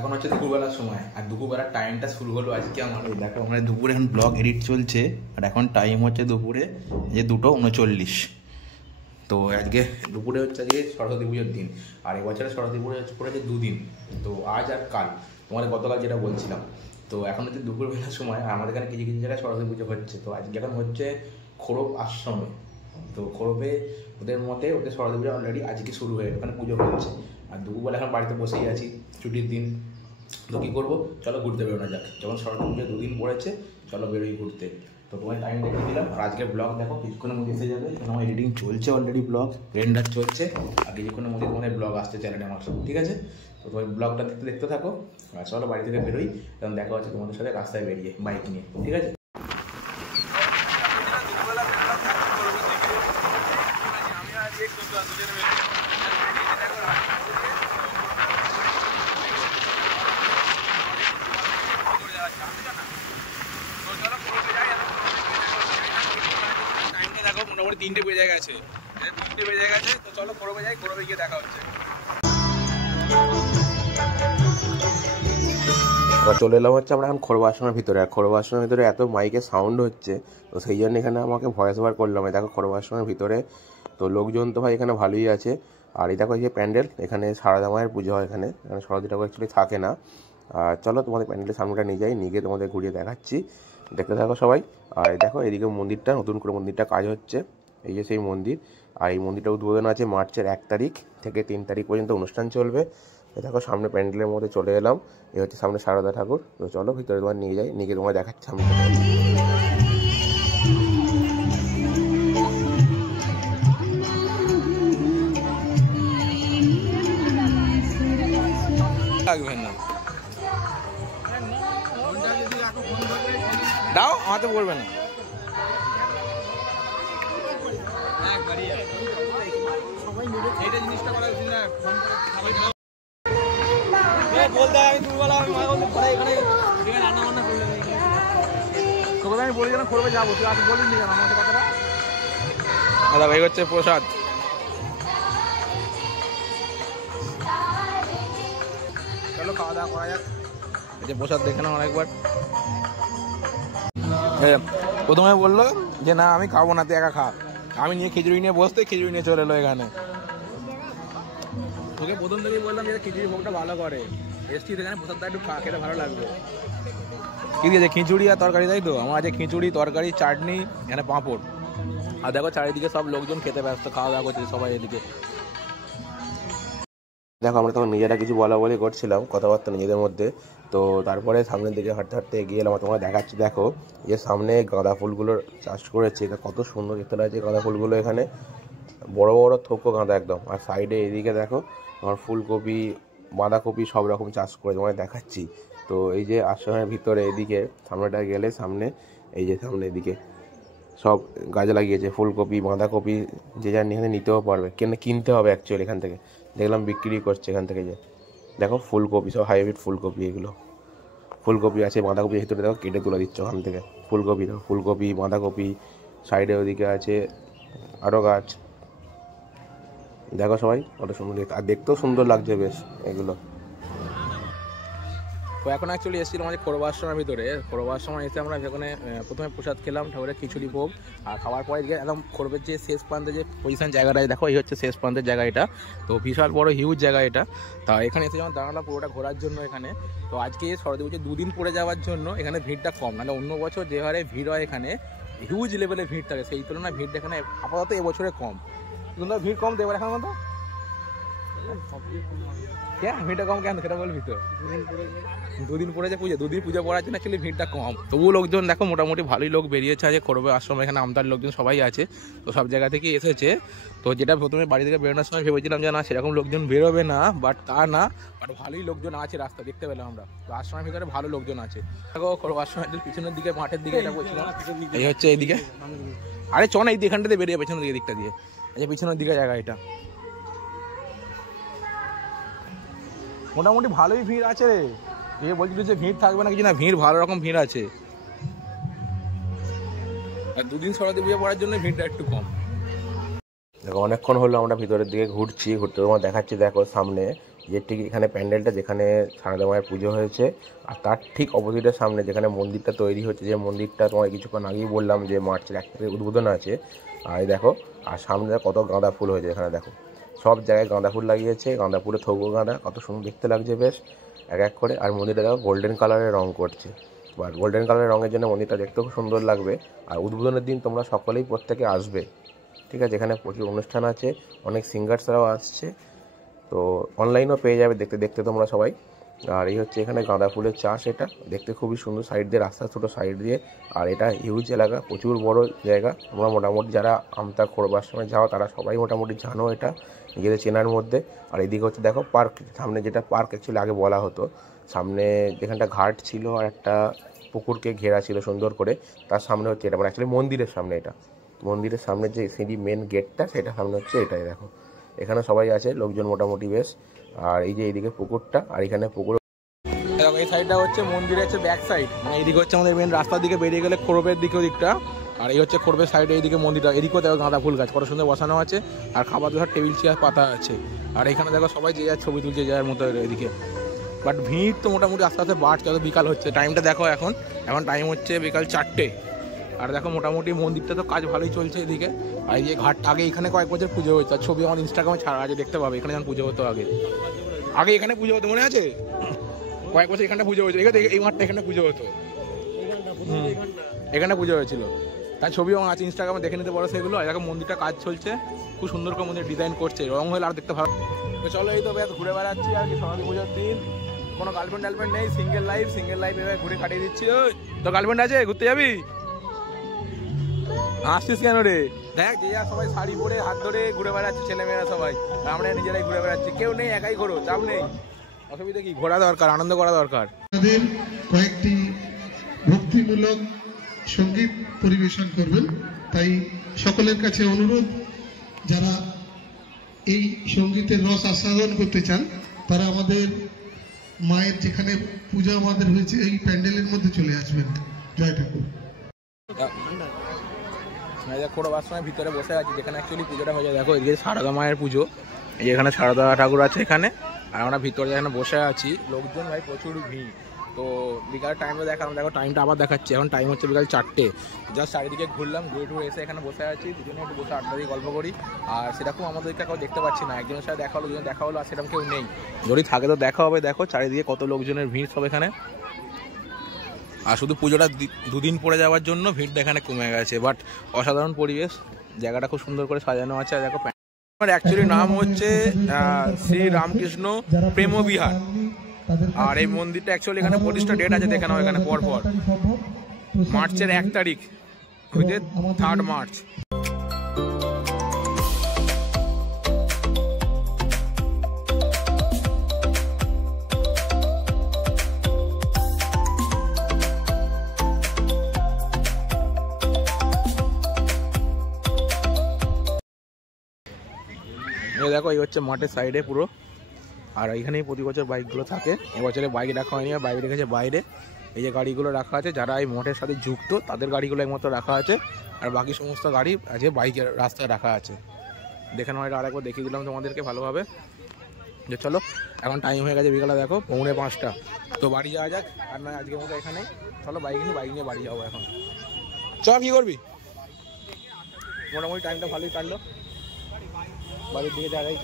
এখন হচ্ছে দুপুরবেলার সময়, আর দুপুরবেলার টাইমটা শুরু হলো আজকে আমার। দেখো আমার দুপুরে এখন ব্লগ এডিট চলছে, আর এখন টাইম হচ্ছে দুপুরে যে 2:39। তো আজকে দুপুরে হচ্ছে আজকে সরস্বতী পুজোর দিন, আর এবছরে সরস্বতী পুজো পড়েছে 2 দিন। তো আজ আর কাল, তোমাদের গতকাল যেটা বলছিলাম। তো এখন হচ্ছে দুপুরবেলার সময়, আর আমাদের এখানে কিছু কিছু জায়গায় সরস্বতী পুজো হচ্ছে। তো আজকে এখন হচ্ছে খোরব আশ্রমে। তো খোরবে ওদের মতে ওদের সরস্বতী পুজো অলরেডি আজকে শুরু হয়ে ওখানে পুজো হচ্ছে। আর দুপুরবেলা এখন বাড়িতে বসেই আছি, ছুটির দিন। তো কী করবো, চলো ঘুরতে বেরোনো যাক। যখন সরস্বতী পুজো 2 দিন পড়েছে, চলো বেরোই ঘুরতে। তো তোমার টাইম দেখে দিলাম। আর আজকের ব্লগ দেখো কিছুক্ষণের মধ্যে এসে যাবে, কারণ আমার এডিটিং চলছে অলরেডি, ব্লগ রেন্ডার চলছে। আর কিছুক্ষণের মধ্যে তোমাদের ব্লগ আসছে চ্যানেলে আমার, ঠিক আছে? তো তোমার ব্লগটা দেখতে থাকো। আর চলো বাড়ি থেকে বেরোই, কারণ দেখা হচ্ছে তোমাদের সাথে রাস্তায় বেরিয়ে বাইক নিয়ে, ঠিক আছে? মোটামুটি 3টে বেজে গেছে, তো চলো করবে যাই, করবে গিয়ে দেখা হচ্ছে। চলে এলাম হচ্ছে আমরা এখন খোরব আশ্রমের ভিতরে। আর খোরব আশ্রমের ভিতরে এত মাইকের সাউন্ড হচ্ছে, তো সেই জন্য এখানে আমাকে ভয়েস ওভার করলাম। দেখো খোরব আশ্রমের ভিতরে তো লোকজন তো ভাই এখানে ভালোই আছে। আর এই দেখো এই যে প্যান্ডেল, এখানে সারদা মায়ের পুজো হয়। এখানে সরস্বতী ঠাকুর অ্যাকচুয়ালি থাকে না। আর চলো তোমাদের প্যান্ডেলের সামনেটা নিয়ে যাই, নিয়ে গিয়ে তোমাদের ঘুরিয়ে দেখাচ্ছি, দেখতে থাকো সবাই। আর দেখো এদিকে মন্দিরটা, নতুন করে মন্দিরটা কাজ হচ্ছে, এই যে সেই মন্দির। আর এই মন্দিরটা উদ্বোধন আছে মার্চের 1 তারিখ থেকে 3 তারিখ পর্যন্ত অনুষ্ঠান চলবে। দেখো সামনে প্যান্ডেলের মধ্যে চলে এলাম, এই হচ্ছে সামনে সারদা ঠাকুর। তো চলো ভিতরে তোমার নিয়ে যাই, নিয়ে গিয়ে তোমার দেখাচ্ছি সামনে লাগবে না। দাও আমাকে বলবে না। আমি বলি যেন করবে যাবো, তুই আগে বলিস নি কেন আমাদের কথাটা? দাদা ভাই হচ্ছে প্রসাদ। চলো খাওয়া দাওয়া করা যাক। এই যে প্রসাদ দেখে নাও অনেকবার। প্রথমে বললো যে না আমি খাবো না, তুই একা খা। আমি নিয়ে খিচুড়ি নিয়ে বসতে, খিচুড়ি নিয়ে চলে এলো এখানে। তোকে প্রথম থেকেই বললাম যে খিচুড়ি ভোগটা ভালো করে, এসছি এখানে প্রসাদটা একটু খেতে ভালো লাগবে। কি দিয়েছে? খিচুড়ি আর তরকারি, তাই তো? আমার আছে খিচুড়ি, তরকারি, চাটনি, এখানে পাঁপড়। আর দেখো চারিদিকে সব লোকজন খেতে ব্যস্ত, খাওয়া দাওয়া করছে সবাই এদিকে। দেখো আমরা তখন নিজেরা কিছু বলা বলি করছিলাম, কথাবার্তা নিজেদের মধ্যে। তো তারপরে সামনের দিকে হাঁটতে হাঁটতে এগিয়ে এলাম। তোমার দেখাচ্ছি, দেখো যে সামনে গাঁদা ফুলগুলোর চাষ করেছে, এটা কত সুন্দর দেখতে লাগছে গাঁদা ফুলগুলো। এখানে বড় বড় থোকো গাঁদা একদম। আর সাইডে এদিকে দেখো আমার ফুলকপি, বাঁধাকপি সব রকম চাষ করে তোমায় দেখাচ্ছি। তো এই যে আশ্রমের ভিতরে এদিকে সামনেটা গেলে, সামনে এই যে সামনে এদিকে সব গাছ লাগিয়েছে, ফুলকপি, বাঁধাকপি, যে যার এখানে নিতেও পারবে, কিনতে হবে অ্যাকচুয়ালি এখান থেকে। দেখলাম বিক্রি করছে এখান থেকে। যে দেখো ফুলকপি, সব হাইব্রিড ফুলকপি, এগুলো ফুলকপি আছে, বাঁধাকপি ভিতরে দেখো কেটে তুলে দিচ্ছে ওখান থেকে। ফুলকপি দেখো, ফুলকপি, বাঁধাকপি, সাইডে ওদিকে আছে আরও গাছ। দেখো সবাই কত সুন্দর দেখতে, আর দেখতেও সুন্দর লাগছে বেশ এগুলো। তো এখন অ্যাকচুয়ালি এসেছিলাম আমাদের খোরব আশ্রমের ভিতরে। খোরব আশ্রমে এসে আমরা সেখানে প্রথমে প্রসাদ খেলাম, ঠাকুরের খিচুড়ি ভোগ। আর খাওয়ার পরে গিয়ে একদম খোরবের যে শেষ প্রান্তে যে পজিশন জায়গাটা, দেখো এই হচ্ছে শেষ প্রান্তের জায়গা এটা। তো বিশাল বড় হিউজ জায়গা এটা। তা এখানে এসে যেমন দাঁড়ালাম পুরোটা ঘোরার জন্য এখানে। তো আজকে সরস্বতী পুজো 2 দিন পড়ে যাওয়ার জন্য এখানে ভিড়টা কম, নাহলে অন্য বছর যে হারে ভিড় হয় এখানে, হিউজ লেভেলে ভিড় থাকে, সেই তুলনায় ভিড়টা এখানে আপাতত এবছরে কম। কিন্তু ভিড় কম দেবার এখন মতো ভিড়টা কম কেন সেটা বলবি তো? 2 দিন পড়েছে পুজো, 2 দিন পুজো পড়ার জন্য অ্যাকচুয়ালি ভিড়টা কম। তবুও লোকজন দেখো মোটামুটি ভালোই লোক বেরিয়েছে। আছে খোরবে আশ্রম, এখানে আমদার লোকজন সবাই আছে, তো সব জায়গা থেকে এসেছে। তো যেটা প্রথমে বাড়ি থেকে বেরোনোর সময় ভেবেছিলাম যে না সেরকম লোকজন বেরোবে না, বাট তা না, বাট ভালোই লোকজন আছে, রাস্তা দেখতে পেলাম আমরা। তো আশ্রমের ভিতরে ভালো লোকজন আছে। দেখো খোরব আশ্রমের পিছনের দিকে, মাঠের দিকে এটা বলছিলাম, এই হচ্ছে এইদিকে। আরে চ না, এই এখানটাতে বেরিয়ে পেছনের দিকে, দিকটা দিয়ে, এই যে পিছনের দিকে জায়গা এটা। মোটামুটি ভালোই ভিড় আছে রে। এ বলছিল যে ভিড় থাকবে না কিছু না, ভিড় ভালো রকম ভিড় আছে। আর 2 দিন সরস্বতী পুজো পড়ার জন্য ভিড়টা একটু কম। দেখো অনেকক্ষণ হলো আমরা ভিতরের দিকে ঘুরছি, ঘুরতে তোমার দেখাচ্ছি। দেখো সামনে যে ঠিক এখানে প্যান্ডেলটা যেখানে সারদা মায়ের পুজো হয়েছে, আর তার ঠিক অপোজিটের সামনে যেখানে মন্দিরটা তৈরি হচ্ছে, যে মন্দিরটা তোমার কিছুক্ষণ আগেই বললাম যে মার্চের 1 তারিখে উদ্বোধন আছে। আর এই দেখো, আর সামনে কত গাঁদা ফুল হয়েছে এখানে দেখো, সব জায়গায় গাঁদা ফুল লাগিয়েছে, গাঁদা ফুলে থোবো গাঁদা, কত সুন্দর দেখতে লাগছে বেশ এক এক করে। আর মন্দিরটা দেখো গোল্ডেন কালারের রং করছে, বা গোল্ডেন কালারের রঙের জন্য মন্দিরটা দেখতে খুব সুন্দর লাগবে। আর উদ্বোধনের দিন তোমরা সকলেই প্রত্যেকে আসবে, ঠিক আছে? এখানে প্রচুর অনুষ্ঠান আছে, অনেক সিঙ্গার্সরাও আসছে, তো অনলাইনেও পেয়ে যাবে দেখতে দেখতে তোমরা সবাই। আর এই হচ্ছে এখানে গাঁদা ফুলের চাষ, এটা দেখতে খুবই সুন্দর, সাইড দিয়ে রাস্তা, ছোটো সাইড দিয়ে। আর এটা হিউজ এলাকা, প্রচুর বড় জায়গা। তোমরা মোটামুটি যারা আমতা করবার সময় যাও তারা সবাই মোটামুটি জানো এটা, নিজেদের চেনার মধ্যে। আর এদিকে হচ্ছে দেখো পার্ক, সামনে যেটা পার্ক অ্যাকচুয়ালি আগে বলা হতো, সামনে যেখানটা ঘাট ছিল আর একটা পুকুরকে ঘেরা ছিল সুন্দর করে, তার সামনে হচ্ছে এটা, মানে অ্যাকচুয়ালি মন্দিরের সামনে, এটা মন্দিরের সামনে যে সিঁড়ি মেন গেটটা, সেটা সামনে হচ্ছে এটাই দেখো। এখানে সবাই আছে লোকজন মোটামুটি বেশ। আর এই যে এইদিকে পুকুরটা, আর এখানে পুকুর, এই সাইডটা হচ্ছে মন্দিরের হচ্ছে ব্যাক সাইড, মানে এইদিকে হচ্ছে আমাদের মেন রাস্তার দিকে বেরিয়ে গেলে খোরবের দিকে দিকটা, আর এই হচ্ছে খোরবের সাইডে এইদিকে মন্দিরটা, এদিকেও দেখো গাঁদা ফুল গাছ কত সুন্দর বসানো আছে, আর খাবার দাবার টেবিল চেয়ার পাতা আছে। আর এখানে দেখো সবাই যে যার ছবি তুলছে যার মতো এদিকে, বাট ভিড় তো মোটামুটি আস্তে আস্তে বাড়ছে, যত বিকাল হচ্ছে। টাইমটা দেখো, এখন টাইম হচ্ছে বিকাল 4টে। আর দেখো মোটামুটি মন্দিরটা তো কাজ ভালোই চলছে এদিকে। আর এই যে ঘাট, আগে এখানে কয়েক বছর পুজো হয়েছে, আর ছবি আমার ইনস্টাগ্রামে ছাড়া আছে, দেখতে পাবে। এখানে যখন পুজো হতো আগে এখানে পুজো হতো, মনে আছে? কয়েক বছর এখানটা পুজো হয়েছিল, এই মাঠটা এখানে পুজো হতো, এখানে পুজো হয়েছিল, তার ছবিও আছে ইনস্টাগ্রামে, দেখে নিতে পারো সেগুলো। এরকম মন্দিরটা কাজ চলছে, খুব সুন্দর করে মন্দির ডিজাইন করছে, রং হলে আর দেখতে ভালো। তো চলো, এই তো বেশ ঘুরে বেড়াচ্ছি আর কি, সরস্বতী পুজোর দিন। কোনো গার্লফ্রেন্ড নেই, সিঙ্গেল লাইফ এবার ঘুরে কাটিয়ে দিচ্ছি। ওই তো গার্লফ্রেন্ড আছে, ঘুরতে যাবি? আসছিস কেন রে? দেখ যে সবাই শাড়ি পরে হাত ধরে ঘুরে বেড়াচ্ছে, ছেলেমেয়েরা সবাই, আমরা নিজেরাই ঘুরে বেড়াচ্ছি। কেউ নেই, একাই ঘোরো, চাপ নেই, অসুবিধা কি? ঘোরা দরকার, আনন্দ করা দরকার। তাদের কয়েকটি ভক্তিমূলক সঙ্গীত পরিবেশন করবেন, তাই সকলের কাছে অনুরোধ, যারা এই সঙ্গীতের রস আস্বাদন করতে চান তারা আমাদের মায়ের যেখানে পূজা আমাদের হয়েছে এই প্যান্ডেলের মধ্যে চলে আসবেন। জয় ঠাকুর। খোড়বার সময় ভিতরে বসে আছি, যেখানে অ্যাকচুয়ালি পুজোটা হয়ে যায়। দেখো এদিকে সারদা মায়ের পুজো, এই এখানে সারদা ঠাকুর আছে এখানে, আর আমরা ভিতরে যেখানে বসে আছি, লোকজন ভাই প্রচুর ভিড়। তো বিকালের টাইমটা দেখালাম, দেখো টাইমটা আবার দেখাচ্ছি, এখন টাইম হচ্ছে বিকাল 4টে। জাস্ট চারিদিকে ঘুরলাম, ঘুরে এসে এখানে বসে আছি, দুজনে একটু বসে আড্ডা দিয়ে গল্প করি। আর সেরকম আমাদেরকে কেউ দেখতে পাচ্ছি না, একজনের সাথে দেখা হলো, দুজন দেখা হলো, আর সেরকম কেউ নেই। যদি থাকে তো দেখা হবে। দেখো চারিদিকে কত লোকজনের ভিড় সব এখানে, আর শুধু পুজোটা 2 দিন পরে যাওয়ার জন্য ভিড়টা এখানে কমে গেছে। বাট অসাধারণ পরিবেশ, জায়গাটা খুব সুন্দর করে সাজানো আছে। আর দেখো আমার অ্যাকচুয়ালি নাম হচ্ছে শ্রী রামকৃষ্ণ প্রেম বিহার, আর এই মন্দিরটা অ্যাকচুয়ালি এখানে প্রতিষ্ঠা ডেট আছে, দেখে নাও এখানে পরপর মার্চের 1 তারিখ হইতে 3 মার্চ। দেখো এই হচ্ছে মাঠের সাইডে পুরো, আর এইখানেই প্রতি বছর বাইকগুলো থাকে। এবছরে বাইক রাখা হয়নি, আর বাইক রেখেছে বাইরে। এই যে গাড়িগুলো রাখা আছে, যারা এই মঠের সাথে যুক্ত তাদের গাড়িগুলো একমাত্র রাখা আছে, আর বাকি সমস্ত গাড়ি আছে বাইকের রাস্তায় রাখা আছে। দেখে নাও, এটা আরেকবার দেখিয়ে দিলাম তোমাদেরকে ভালোভাবে। যে চলো, এখন টাইম হয়ে গেছে বিকালে, দেখো 4:45, তো বাড়ি যাওয়া যাক। আর নয় আজকের মতো এখানে চলো, বাইক নিয়ে বাড়ি যাবো এখন। চ, কী করবি? মোটামুটি টাইমটা ভালোই কাটলো, বাড়ির দিকে যাই।